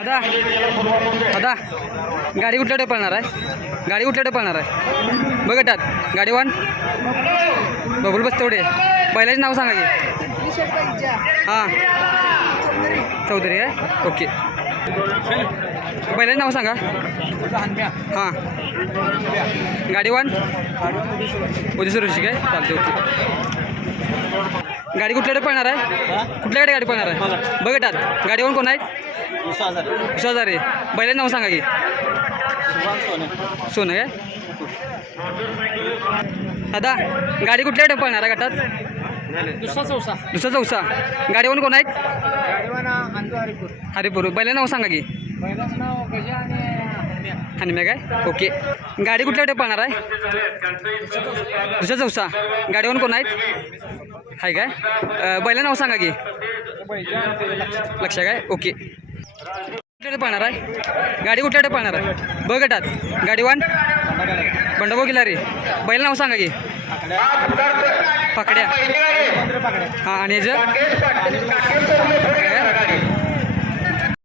आता आता गाडी कुठल्या पळणार आहे? गाडी कुठल्या पळणार आहे? बघतात गाडी वन. बबुल बस तेवढे बैलाचे नाव सांगा की. हां. चौधरी. आहे? ओके. बैलाचे नाव सांगा. हां. गाडी वन. उद्या सुरुची काय? चालते ओके. गाडी कुठल्याकडे पळणार आहे? कुठल्याकडे गाडी पळणार आहे? बघतात गाडीवर कोण आहेत विश्वास रे बैलाचे नाव सांगा की. सोनं. काय? आता गाडी कुठल्याकडे पळणार आहे गटात? दुसरा चौसा. दुसरा चौसा. गाडीवर कोण आहेत? हरिपूर. हरिपूर. बैला नाव सांगा की. पहिलाच नाव गजा आणि आणि मी काय? ओके. गाडी कुठल्याकडे पळणार आहे? दुसरा चौसा. गाडीवर कोण आहेत? आहे काय? बैला नाव सांगा की. लक्ष काय? ओके. पळणार आहे? गाडी कुठल्याकडे पळणार आहे? बघ गटात. गाडी वन. गेला रे बैल नाव सांगा की. पकड्या. हां आणि?